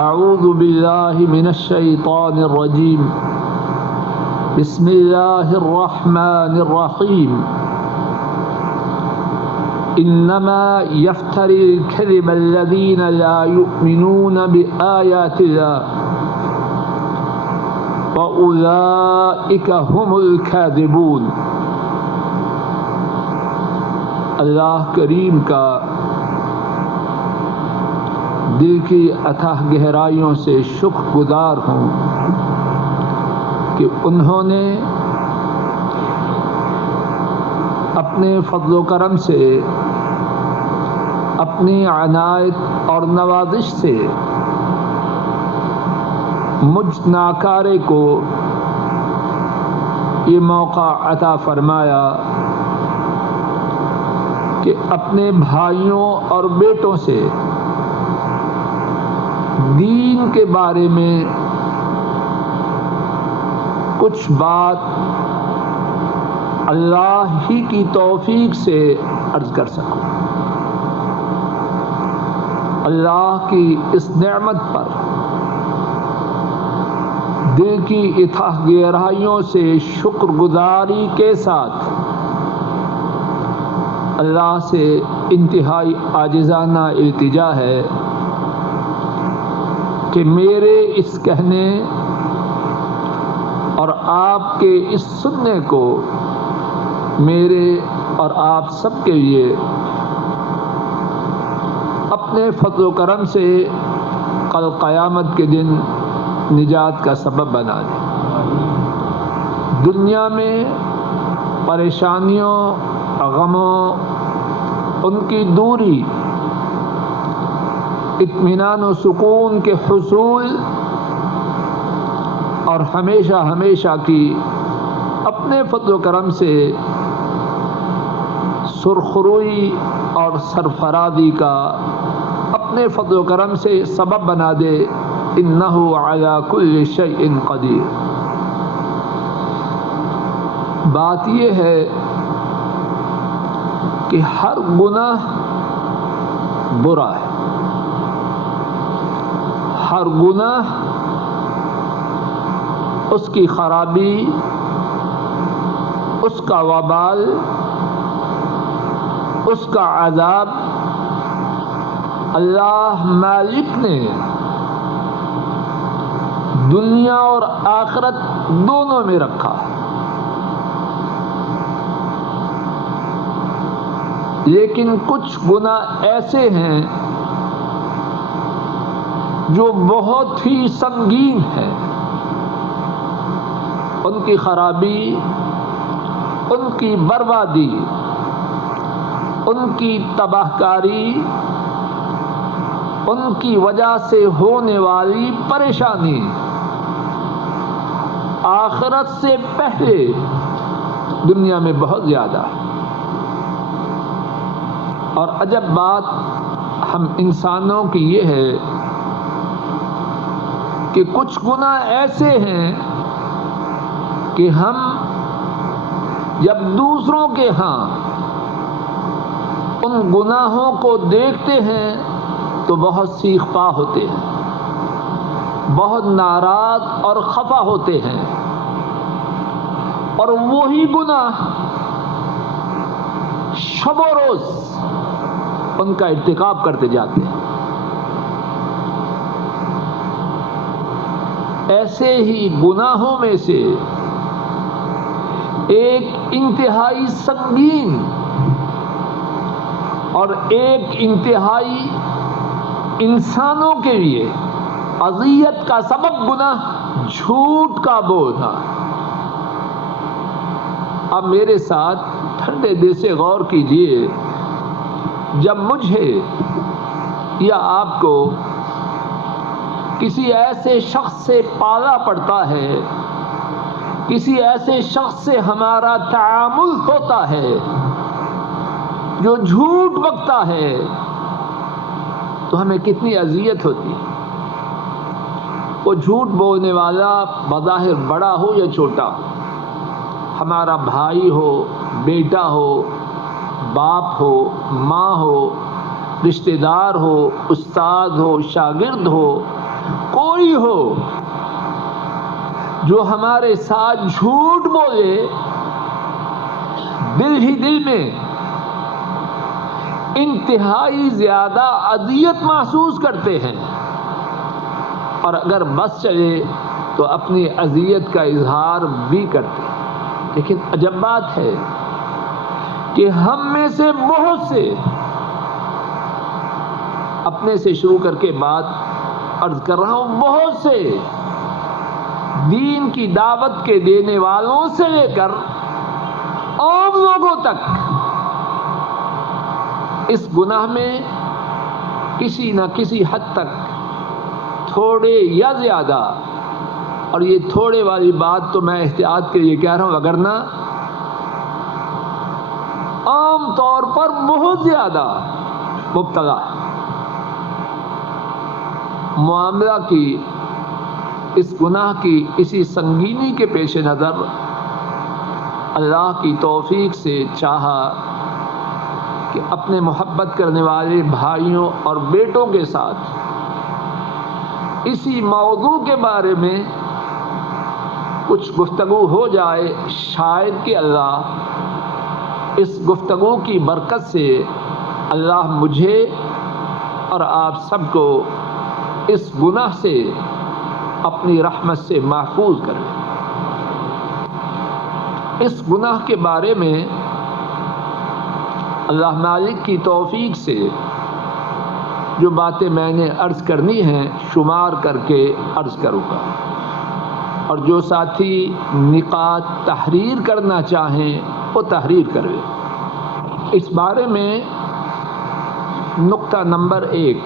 اعوذ باللہ من الشیطان الرجیم بسم اللہ الرحمن الرحیم انما یفتری الکذب الذین لا یؤمنون بآیات اللہ وَأُولَئِكَ هُمُ الْكَاذِبُونَ۔ اللہ کریم کا دل کی اتھاہ گہرائیوں سے شکر گزار ہوں کہ انہوں نے اپنے فضل و کرم سے، اپنی عنایت اور نوازش سے مجھ ناکارے کو یہ موقع عطا فرمایا کہ اپنے بھائیوں اور بیٹوں سے دین کے بارے میں کچھ بات اللہ ہی کی توفیق سے عرض کر سکوں۔ اللہ کی اس نعمت پر دل کی اتھاہ گہرائیوں سے شکر گزاری کے ساتھ اللہ سے انتہائی عاجزانہ التجا ہے کہ میرے اس کہنے اور آپ کے اس سننے کو میرے اور آپ سب کے لیے اپنے فضل و کرم سے کل قیامت کے دن نجات کا سبب بنا دے۔ دنیا میں پریشانیوں، غموں، ان کی دوری، اطمینان و سکون کے حصول اور ہمیشہ ہمیشہ کی اپنے فضل و کرم سے سرخروئی اور سرفرازی کا اپنے فضل و کرم سے سبب بنا دے۔ انہ علی کل شیء قدیر۔ بات یہ ہے کہ ہر گناہ برا ہے، ہر گناہ اس کی خرابی، اس کا وبال، اس کا عذاب اللہ مالک نے دنیا اور آخرت دونوں میں رکھا ہے۔ لیکن کچھ گناہ ایسے ہیں جو بہت ہی سنگین ہیں، ان کی خرابی، ان کی بربادی، ان کی تباہ کاری، ان کی وجہ سے ہونے والی پریشانی آخرت سے پہلے دنیا میں بہت زیادہ ہے۔ اور عجب بات ہم انسانوں کی یہ ہے کہ کچھ گناہ ایسے ہیں کہ ہم جب دوسروں کے ہاں ان گناہوں کو دیکھتے ہیں تو بہت سیخ پا ہوتے ہیں، بہت ناراض اور خفا ہوتے ہیں، اور وہی گناہ شب و روز ان کا ارتکاب کرتے جاتے ہیں۔ ایسے ہی گناہوں میں سے ایک انتہائی سنگین اور ایک انتہائی انسانوں کے لیے اذیت کا سبب گناہ جھوٹ کا بولنا۔ اب میرے ساتھ ٹھنڈے دل سے غور کیجئے، جب مجھے یا آپ کو کسی ایسے شخص سے پالا پڑتا ہے، کسی ایسے شخص سے ہمارا تعامل ہوتا ہے جو جھوٹ بکتا ہے، تو ہمیں کتنی اذیت ہوتی ہے۔ وہ جھوٹ بولنے والا بظاہر بڑا ہو یا چھوٹا ہو، ہمارا بھائی ہو، بیٹا ہو، باپ ہو، ماں ہو، رشتہ دار ہو، استاد ہو، شاگرد ہو، کوئی ہو جو ہمارے ساتھ جھوٹ بولے، دل ہی دل میں انتہائی زیادہ اذیت محسوس کرتے ہیں، اور اگر بس چلے تو اپنی اذیت کا اظہار بھی کرتے ہیں۔ لیکن عجب بات ہے کہ ہم میں سے بہت سے، اپنے سے شروع کر کے بات عرض کر رہا ہوں، بہت سے دین کی دعوت کے دینے والوں سے لے کر عام لوگوں تک اس گناہ میں کسی نہ کسی حد تک تھوڑے یا زیادہ، اور یہ تھوڑے والی بات تو میں احتیاط کے لیے کہہ رہا ہوں، وگرنہ عام طور پر بہت زیادہ مبتلا ہے۔ معاملہ کی اس گناہ کی اسی سنگینی کے پیش نظر اللہ کی توفیق سے چاہا کہ اپنے محبت کرنے والے بھائیوں اور بیٹوں کے ساتھ اسی موضوع کے بارے میں کچھ گفتگو ہو جائے، شاید کہ اللہ اس گفتگو کی برکت سے اللہ مجھے اور آپ سب کو اس گناہ سے اپنی رحمت سے محفوظ کرے۔ اس گناہ کے بارے میں اللہ مالک کی توفیق سے جو باتیں میں نے عرض کرنی ہیں شمار کر کے عرض کروں گا، اور جو ساتھی نقاط تحریر کرنا چاہیں وہ تحریر کرے۔ اس بارے میں نقطہ نمبر 1،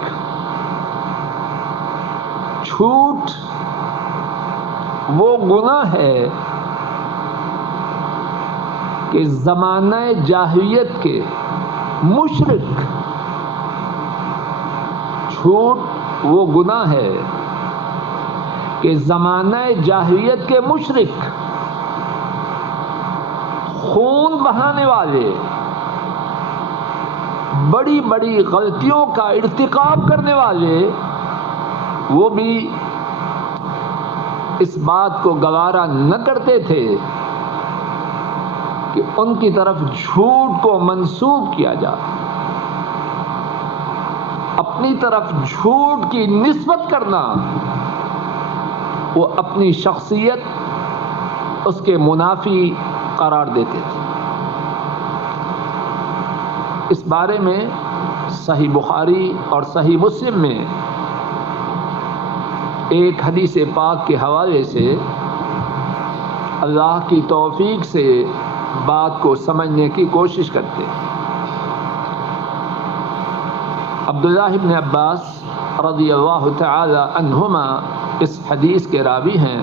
جھوٹ وہ گناہ ہے کہ زمانہ جاہلیت کے مشرک، جھوٹ وہ گناہ ہے کہ زمانہ جاہلیت کے مشرک، خون بہانے والے، بڑی بڑی غلطیوں کا ارتکاب کرنے والے، وہ بھی اس بات کو گوارا نہ کرتے تھے کہ ان کی طرف جھوٹ کو منسوب کیا جائے۔ اپنی طرف جھوٹ کی نسبت کرنا وہ اپنی شخصیت اس کے منافی قرار دیتے تھے۔ اس بارے میں صحیح بخاری اور صحیح مسلم میں ایک حدیث پاک کے حوالے سے اللہ کی توفیق سے بات کو سمجھنے کی کوشش کرتے ہیں۔ عبداللہ ابن عباس رضی اللہ تعالی عنہما اس حدیث کے راوی ہیں۔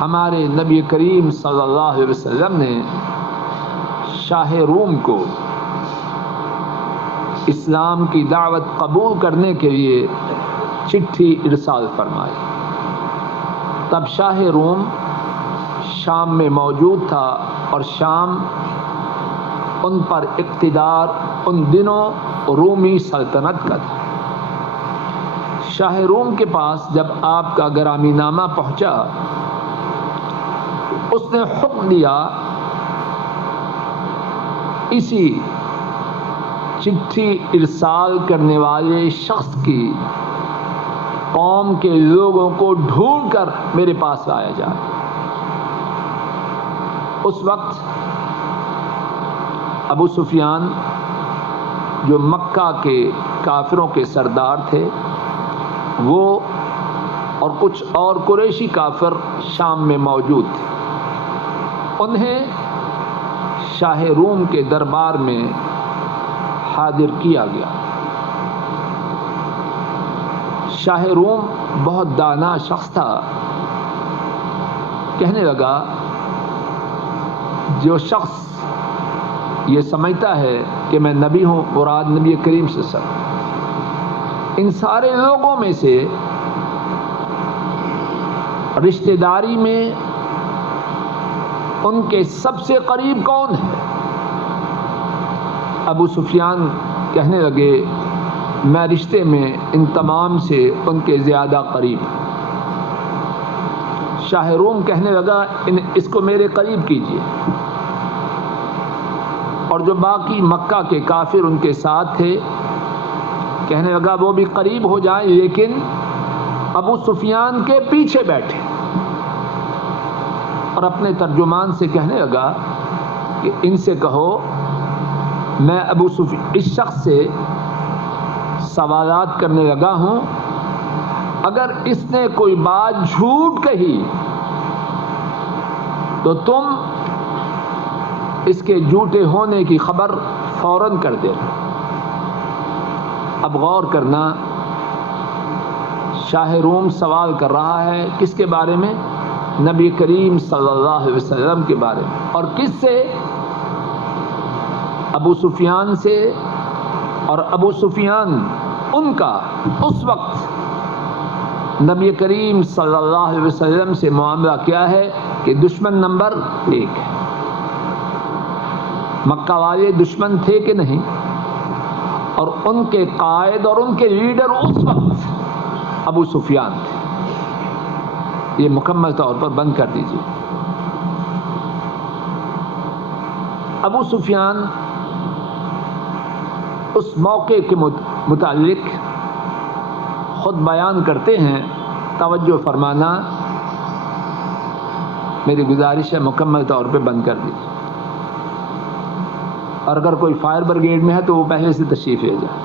ہمارے نبی کریم صلی اللہ علیہ وسلم نے شاہ روم کو اسلام کی دعوت قبول کرنے کے لیے چٹھی ارسال فرمائی۔ تب شاہ روم شام میں موجود تھا، اور شام ان پر اقتدار ان دنوں رومی سلطنت کا تھا۔ شاہ روم کے پاس جب آپ کا گرامی نامہ پہنچا، اس نے حکم دیا اسی چٹھی ارسال کرنے والے شخص کی قوم کے لوگوں کو ڈھونڈ کر میرے پاس لایا جائے۔ اس وقت ابو سفیان جو مکہ کے کافروں کے سردار تھے، وہ اور کچھ اور قریشی کافر شام میں موجود تھے۔ انہیں شاہ روم کے دربار میں حاضر کیا گیا۔ شاہ روم بہت دانا شخص تھا، کہنے لگا جو شخص یہ سمجھتا ہے کہ میں نبی ہوں، مراد نبی کریم سے سب، ان سارے لوگوں میں سے رشتہ داری میں ان کے سب سے قریب کون ہے؟ ابو سفیان کہنے لگے میں رشتے میں ان تمام سے ان کے زیادہ قریب ہوں۔ شاہ روم کہنے لگا اس کو میرے قریب کیجیے، اور جو باقی مکہ کے کافر ان کے ساتھ تھے کہنے لگا وہ بھی قریب ہو جائیں، لیکن ابو سفیان کے پیچھے بیٹھے، اور اپنے ترجمان سے کہنے لگا کہ ان سے کہو میں ابو سفیان اس شخص سے سوالات کرنے لگا ہوں، اگر اس نے کوئی بات جھوٹ کہی تو تم اس کے جھوٹے ہونے کی خبر فوراً کر دے۔ اب غور کرنا، شاہ روم سوال کر رہا ہے کس کے بارے میں؟ نبی کریم صلی اللہ علیہ وسلم کے بارے میں، اور کس سے؟ ابو سفیان سے، اور ابو سفیان ان کا اس وقت نبی کریم صلی اللہ علیہ وسلم سے معاملہ کیا ہے کہ دشمن نمبر 1 ہے۔ مکہ والے دشمن تھے کہ نہیں؟ اور ان کے قائد اور ان کے لیڈر اس وقت ابو سفیان تھے۔ یہ مکمل طور پر بند کر دیجیے۔ ابو سفیان اس موقع کے متعلق خود بیان کرتے ہیں، توجہ فرمانا، میری گزارش ہے مکمل طور پہ بند کر دیجیے، اور اگر کوئی فائر بریگیڈ میں ہے تو وہ پہلے سے تشریف لے جائے۔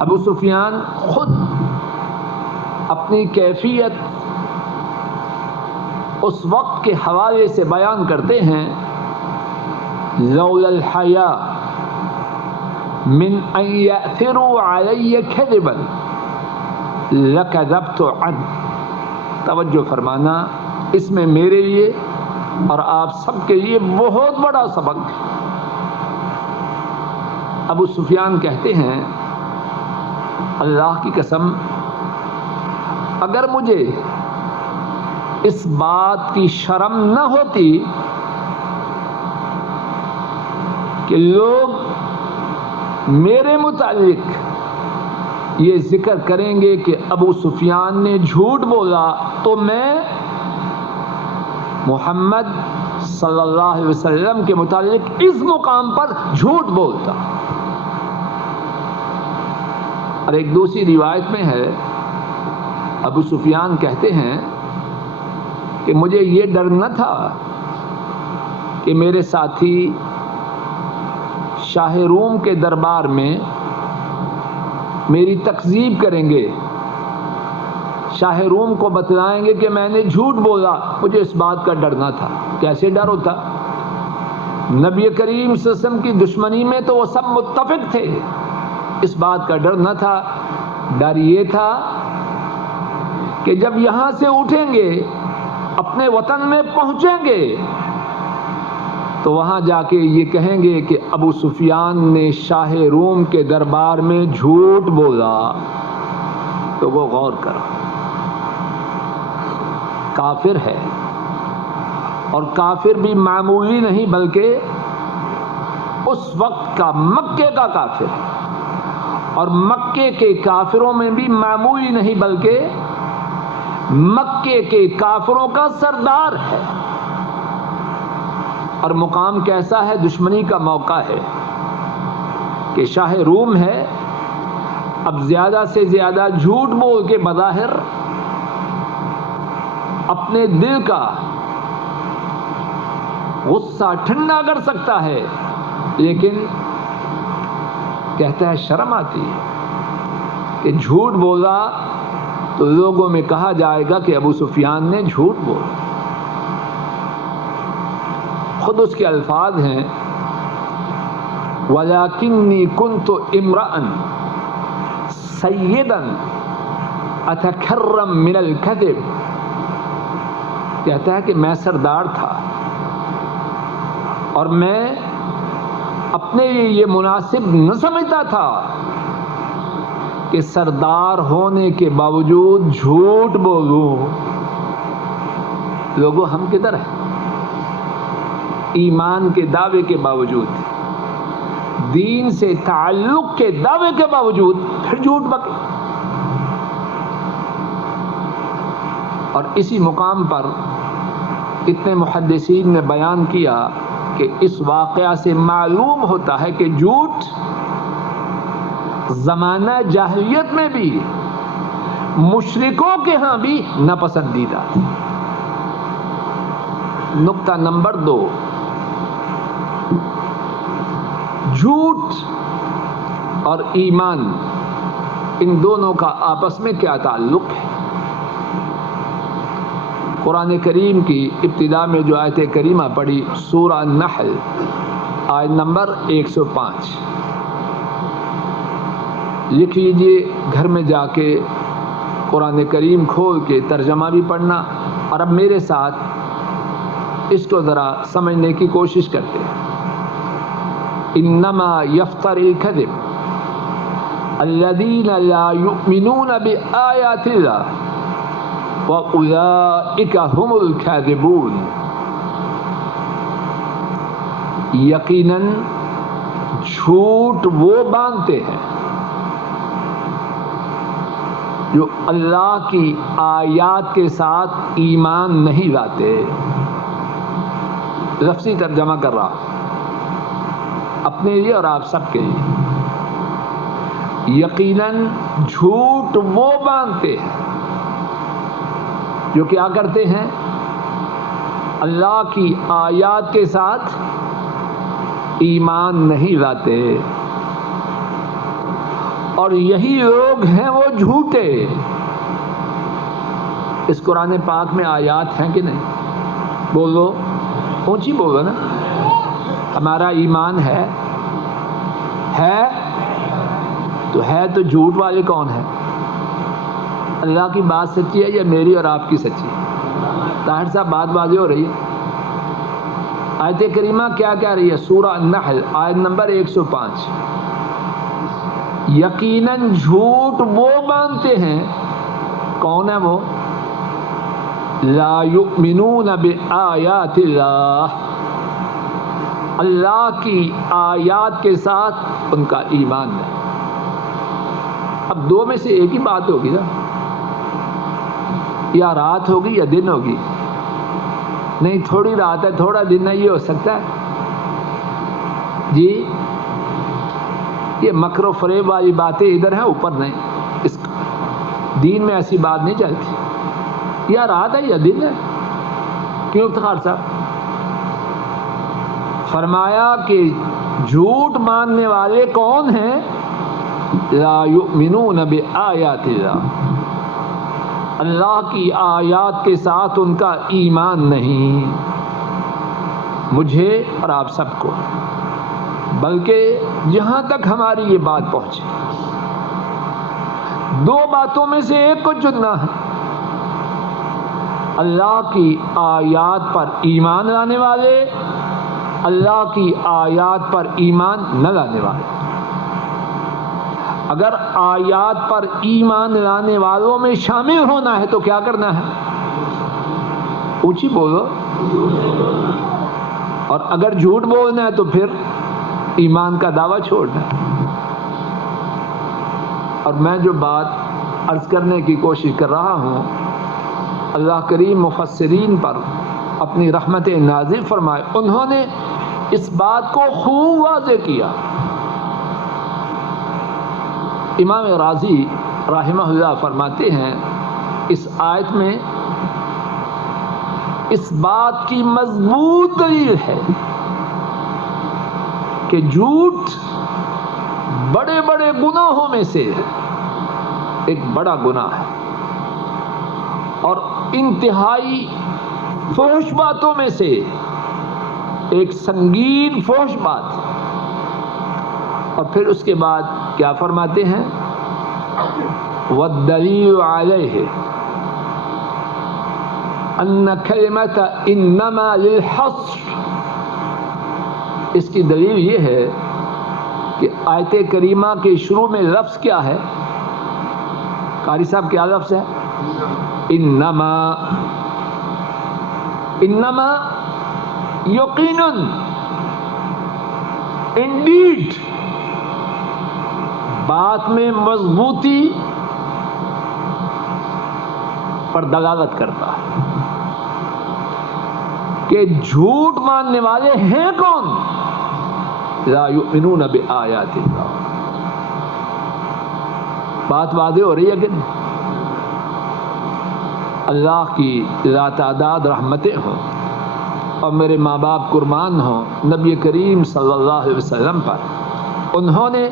ابو سفیان خود اپنی کیفیت اس وقت کے حوالے سے بیان کرتے ہیں، لولا الحیاء من ان یأثروا علی کذبا لکذبت عنہ۔ توجہ فرمانا، اس میں میرے لیے اور آپ سب کے لیے بہت بڑا سبق ہے۔ ابو سفیان کہتے ہیں اللہ کی قسم، اگر مجھے اس بات کی شرم نہ ہوتی کہ لوگ میرے متعلق یہ ذکر کریں گے کہ ابو سفیان نے جھوٹ بولا، تو میں محمد صلی اللہ علیہ وسلم کے متعلق اس مقام پر جھوٹ بولتا۔ اور ایک دوسری روایت میں ہے، ابو سفیان کہتے ہیں کہ مجھے یہ ڈر نہ تھا کہ میرے ساتھی شاہ روم کے دربار میں میری تکذیب کریں گے، شاہ روم کو بتلائیں گے کہ میں نے جھوٹ بولا۔ مجھے اس بات کا ڈر نہ تھا۔ کیسے ڈر ہوتا؟ نبی کریم صلی اللہ علیہ وسلم کی دشمنی میں تو وہ سب متفق تھے، اس بات کا ڈر نہ تھا۔ ڈر یہ تھا کہ جب یہاں سے اٹھیں گے، اپنے وطن میں پہنچیں گے، تو وہاں جا کے یہ کہیں گے کہ ابو سفیان نے شاہ روم کے دربار میں جھوٹ بولا۔ تو وہ غور کرو، کافر ہے، اور کافر بھی معمولی نہیں بلکہ اس وقت کا مکے کا کافر ہے، اور مکے کے کافروں میں بھی معمولی نہیں بلکہ مکے کے کافروں کا سردار ہے۔ اور مقام کیسا ہے؟ دشمنی کا موقع ہے کہ شاہ روم ہے، اب زیادہ سے زیادہ جھوٹ بول کے بظاہر اپنے دل کا غصہ ٹھنڈا کر سکتا ہے، لیکن کہتا ہے شرم آتی ہے کہ جھوٹ بولا تو لوگوں میں کہا جائے گا کہ ابو سفیان نے جھوٹ بولا۔ خود اس کے الفاظ ہیں، وَلَكِنِّي كُنْتُ امْرَأً سَيِّدًا أَتَكَرَّمْ مِنَ الْكَذِبِ۔ کہتا ہے کہ میں سردار تھا، اور میں اپنے لیے یہ مناسب نہ سمجھتا تھا کہ سردار ہونے کے باوجود جھوٹ بولوں۔ لوگوں ہم کدھر ہیں؟ ایمان کے دعوے کے باوجود, دین سے تعلق کے دعوے کے باوجود پھر جھوٹ بکے. اور اسی مقام پر اتنے محدثین نے بیان کیا کہ اس واقعہ سے معلوم ہوتا ہے کہ جھوٹ زمانہ جاہلیت میں بھی مشرکوں کے ہاں بھی ناپسندیدہ. نقطہ نمبر 2, جھوٹ اور ایمان ان دونوں کا آپس میں کیا تعلق ہے؟ قرآن کریم کی ابتدا میں جو آیت کریمہ پڑھی سورہ النحل آیت نمبر 105, لکھ لیجیے گھر میں جا کے قرآن کریم کھول کے ترجمہ بھی پڑھنا, اور اب میرے ساتھ اس کو ذرا سمجھنے کی کوشش کرتے ہیں. انما یفتری الکذب الذین لا یؤمنون بآیات اللہ وَأُولَئِكَ هُمُ الْكَاذِبُونَ. یقیناً جھوٹ وہ باندھتے ہیں جو اللہ کی آیات کے ساتھ ایمان نہیں لاتے. لفظی ترجمہ کر رہا اپنے لیے اور آپ سب کے لیے. یقیناً جھوٹ وہ باندھتے ہیں جو کیا کرتے ہیں, اللہ کی آیات کے ساتھ ایمان نہیں لاتے, اور یہی لوگ ہیں وہ جھوٹے. اس قرآن پاک میں آیات ہیں کہ نہیں؟ بولو, اونچی بولو نا. ہمارا ایمان ہے تو جھوٹ والے کون ہیں؟ اللہ کی بات سچی ہے یا میری اور آپ کی سچی؟ طاہر صاحب بات واضح ہو رہی ہے. آیت کریمہ کیا کہہ رہی ہے؟ سورہ النحل آیت نمبر 105. یقیناً جھوٹ وہ باندھتے ہیں, کون ہے وہ؟ لا یؤمنون بآیات اللہ, اللہ کی آیات کے ساتھ ان کا ایمان ہے. اب دو میں سے ایک ہی بات ہوگی نا, یا رات ہوگی یا دن ہوگی. نہیں, تھوڑی رات ہے تھوڑا دن ہے, یہ ہو سکتا ہے جی. یہ مکر و فریب والی باتیں ادھر ہیں, اوپر نہیں. اس دین میں ایسی بات نہیں چلتی. یا رات ہے یا دن ہے. کیوں افتخار صاحب؟ فرمایا کہ جھوٹ ماننے والے کون ہیں؟ لا یؤمنون بآیات اللہ, اللہ کی آیات کے ساتھ ان کا ایمان نہیں. مجھے اور آپ سب کو, بلکہ جہاں تک ہماری یہ بات پہنچے, دو باتوں میں سے ایک کو چننا ہے. اللہ کی آیات پر ایمان لانے والے, اللہ کی آیات پر ایمان نہ لانے والے. اگر آیات پر ایمان لانے والوں میں شامل ہونا ہے تو کیا کرنا ہے؟ اونچی بولو. اور اگر جھوٹ بولنا ہے تو پھر ایمان کا دعویٰ چھوڑنا ہے. اور میں جو بات عرض کرنے کی کوشش کر رہا ہوں, اللہ کریم مفسرین پر اپنی رحمت نازل فرمائے, انہوں نے اس بات کو خوب واضح کیا. امام رازی رحمہ اللہ فرماتے ہیں اس آیت میں اس بات کی مضبوط دلیل ہے کہ جھوٹ بڑے بڑے گناہوں میں سے ایک بڑا گناہ ہے, اور انتہائی فحش باتوں میں سے ایک سنگین فحش بات. اور پھر اس کے بعد کیا فرماتے ہیں؟ والدلیل علیہ ان کلمۃ انما للحصر. اس کی دلیل یہ ہے کہ آیت کریمہ کے شروع میں لفظ کیا ہے؟ قاری صاحب کیا لفظ ہے؟ انما. انما یقیناً انڈیڈ بات میں مضبوطی پر دلالت کرتا ہے کہ جھوٹ ماننے والے ہیں کون؟ لا یؤمنون بآیات اللہ. بات واضح ہو رہی ہے کہ اللہ کی لاتعداد رحمتیں ہوں اور میرے ماں باپ قربان ہوں نبی کریم صلی اللہ علیہ وسلم پر. انہوں نے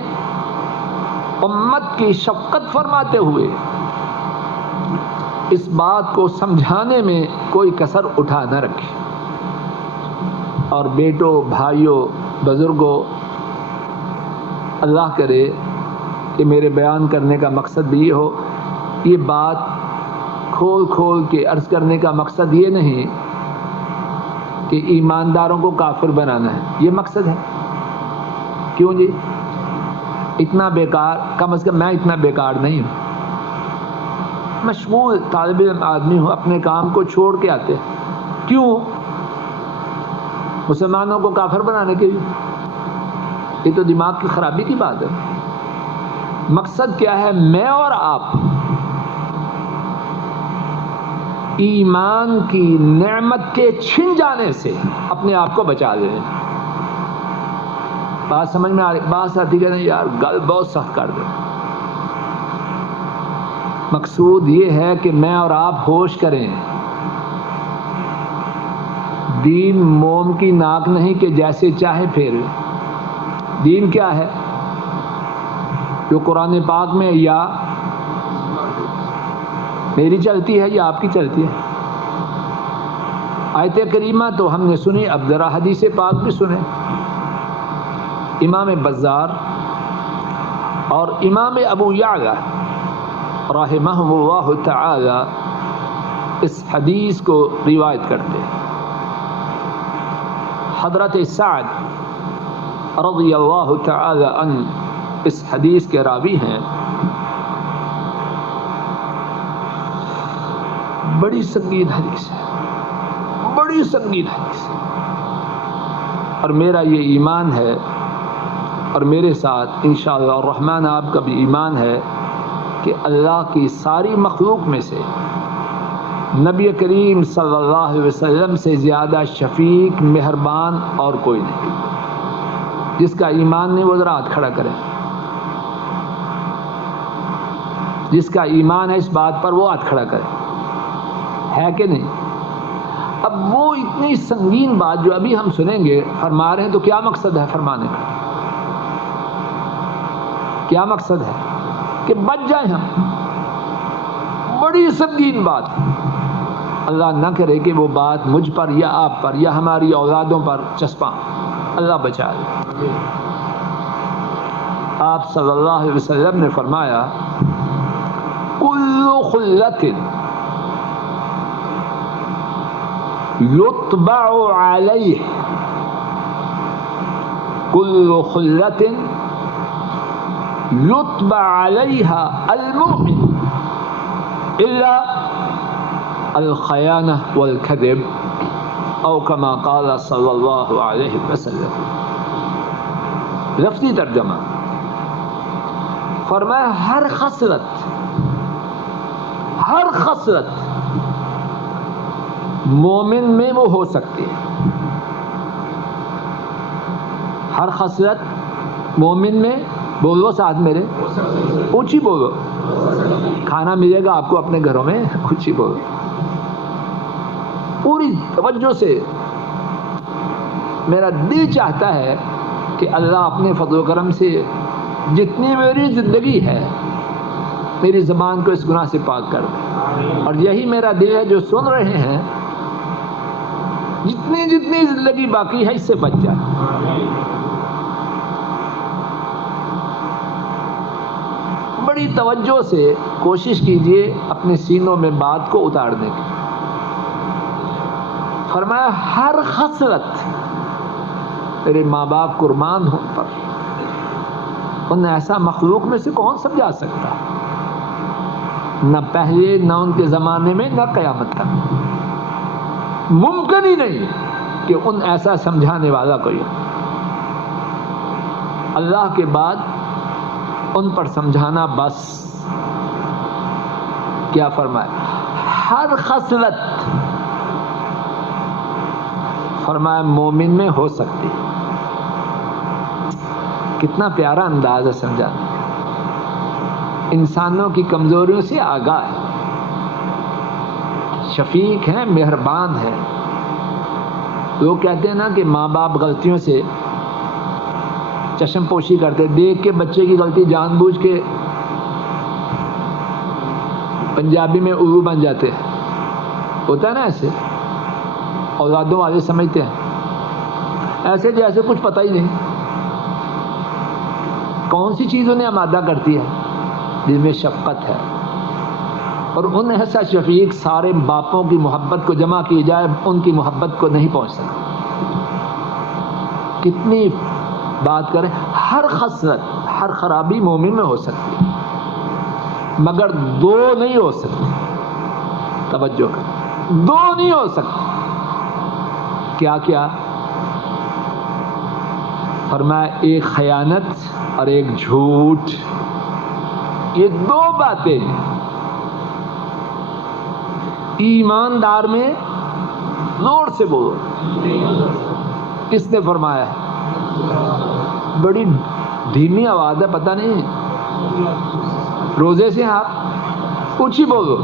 امت کی شفقت فرماتے ہوئے اس بات کو سمجھانے میں کوئی کسر اٹھا نہ رکھی. اور بیٹوں، بھائیوں، بزرگوں، اللہ کرے کہ میرے بیان کرنے کا مقصد بھی یہ ہو، یہ بات کھول کھول کے عرض کرنے کا مقصد یہ نہیں کہ ایمانداروں کو کافر بنانا ہے، یہ مقصد ہے. کیوں جی؟ اتنا بیکار، کم از کم میں اتنا بیکار نہیں ہوں. مشغول طالب علم آدمی ہوں، اپنے کام کو چھوڑ کے آتے ہیں. کیوں؟ مسلمانوں کو کافر بنانے کے لیے. یہ تو دماغ کی خرابی کی بات ہے. مقصد کیا ہے؟ میں اور آپ ایمان کی نعمت کے چھن جانے سے اپنے آپ کو بچا لیں. بات سمجھ میں آ رہی؟ بات آتی کہ نہیں یار گل بہت سخت کر دے. مقصود یہ ہے کہ میں اور آپ ہوش کریں. دین موم کی ناک نہیں کہ جیسے چاہے پھر. دین کیا ہے؟ جو قرآن پاک میں یا میری چلتی ہے یا آپ کی چلتی ہے. آیت کریمہ تو ہم نے سنی، اب ذرا حدیث پاک بھی سنیں. امام بزار اور امام ابو یعلا رحمہم اللہ تعالی اس حدیث کو روایت کرتے ہیں. حضرت سعد رضی اللہ تعالی عنہ اس حدیث کے راوی ہیں. بڑی سنگین حدیث ہے، بڑی سنگین حدیث ہے. اور میرا یہ ایمان ہے اور میرے ساتھ انشاءاللہ الرحمن آپ کا بھی ایمان ہے کہ اللہ کی ساری مخلوق میں سے نبی کریم صلی اللہ علیہ وسلم سے زیادہ شفیق مہربان اور کوئی نہیں. جس کا ایمان نہیں وہ ذرا ہاتھ کھڑا کرے. جس کا ایمان ہے اس بات پر وہ ہاتھ کھڑا کرے. ہے کہ نہیں؟ اب وہ اتنی سنگین بات جو ابھی ہم سنیں گے فرما رہے ہیں، تو کیا مقصد ہے فرمانے کا؟ کیا مقصد ہے؟ کہ بچ جائیں ہم. بڑی سنگین بات. اللہ نہ کرے کہ وہ بات مجھ پر یا آپ پر یا ہماری اولادوں پر چسپاں. اللہ بچا لے. آپ صلی اللہ علیہ وسلم نے فرمایا کل خلت یتبع علیہ، کل خلت یتبع علیہا المؤمن الا الخیانہ والکذب او کما قال صلی اللہ علیہ وسلم. لفظی ترجمہ فرمایا ہر خصلت مومن میں وہ ہو سکتی ہے. ہر خصلت مومن میں، بولو ساتھ میرے، اونچی بولو. کھانا ملے گا آپ کو اپنے گھروں میں، اونچی بولو پوری توجہ سے. میرا دل چاہتا ہے کہ اللہ اپنے فضل و کرم سے جتنی میری زندگی ہے میری زبان کو اس گناہ سے پاک کر دے. اور یہی میرا دل ہے جو سن رہے ہیں جتنی زندگی باقی ہے اس سے بچ جائے. بڑی توجہ سے کوشش کیجئے اپنے سینوں میں بات کو اتارنے کی. فرمایا ہر خصلت، میرے ماں باپ قربان ہوں پر ان ایسا مخلوق میں سے کون سمجھا سکتا؟ نہ پہلے نہ ان کے زمانے میں نہ قیامت تک. ممکن ہی نہیں. کہ ان ایسا سمجھانے والا کوئی اللہ کے بعد ان پر سمجھانا بس. کیا فرمایا؟ ہر خصلت فرمایا مومن میں ہو سکتی. کتنا پیارا انداز ہے سمجھانا. انسانوں کی کمزوریوں سے آگاہ ہے، شفیق ہیں، مہربان ہیں. لوگ کہتے ہیں نا کہ ماں باپ غلطیوں سے چشم پوشی کرتے، دیکھ کے بچے کی غلطی جان بوجھ کے پنجابی میں الو بن جاتے ہیں. ہوتا ہے نا ایسے، اولادوں والے سمجھتے ہیں ایسے جیسے کچھ پتہ ہی نہیں. کون سی چیز انہیں آمادہ کرتی ہے؟ جن میں شفقت ہے. اور ان ایسا شفیق سارے باپوں کی محبت کو جمع کی جائے ان کی محبت کو نہیں پہنچ سکتا. کتنی بات کریں، ہر خصلت، ہر خرابی مومن میں ہو سکتی ہے، مگر دو نہیں ہو سکتی. توجہ کر، دو نہیں ہو سکتی. کیا کیا فرمایا؟ ایک خیانت اور ایک جھوٹ. یہ دو باتیں ایماندار میں، زور سے بولو، کس نے فرمایا؟ بڑی دھیمی آواز ہے، پتہ نہیں روزے سے آپ اونچی بولو.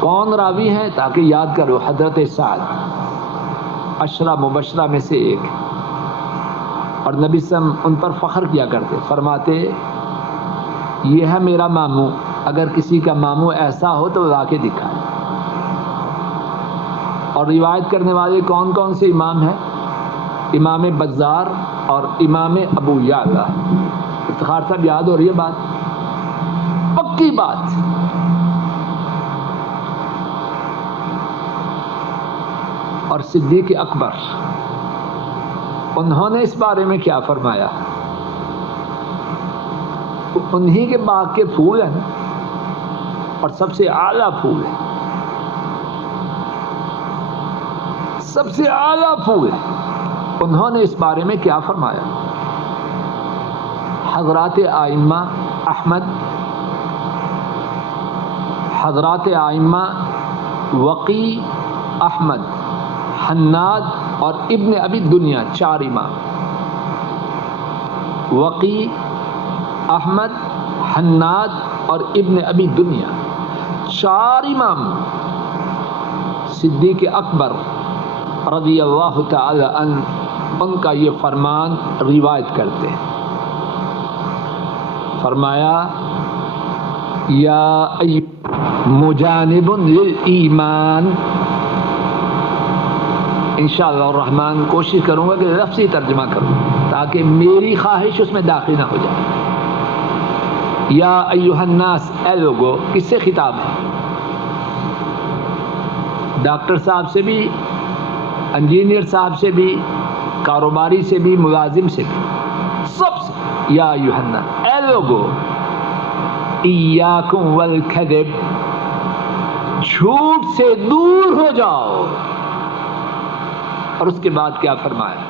کون راوی ہیں تاکہ یاد کرو؟ حضرت سعد، عشرہ مبشرہ میں سے ایک. اور نبی صلی اللہ علیہ وسلم ان پر فخر کیا کرتے، فرماتے یہ ہے میرا ماموں، اگر کسی کا ماموں ایسا ہو تو لا کے دکھائے. اور روایت کرنے والے کون کون سے امام ہیں؟ امام بزار اور امام ابو یعلا. افتخار صاحب یاد ہو رہی ہے بات؟ پکی بات. اور صدیق اکبر، انہوں نے اس بارے میں کیا فرمایا؟ انہی کے باغ کے پھول ہیں اور سب سے اعلیٰ پھول ہے، سب سے اعلیٰ پھول ہے. انہوں نے اس بارے میں کیا فرمایا؟ حضرات ائمہ احمد، حضرات ائمہ وقی، احمد، حناد اور ابن ابی دنیا، چار امام، وقی، احمد، حناد اور ابن ابی دنیا، چار امام صدیق اکبر رضی اللہ تعالی عنہ ان کا یہ فرمان روایت کرتے ہیں. فرمایا یا مجانب للایمان. انشاءاللہ الرحمن کوشش کروں گا کہ لفظی ترجمہ کروں تاکہ میری خواہش اس میں داخل نہ ہو جائے. یا ایھا الناس، اے لوگو، کس سے خطاب ہے؟ ڈاکٹر صاحب سے بھی، انجینئر صاحب سے بھی، کاروباری سے بھی، ملازم سے بھی، سب سے. یا ایھا الناس، اے لوگو، ایاکم والکذب، جھوٹ سے دور ہو جاؤ. اور اس کے بعد کیا فرمایا؟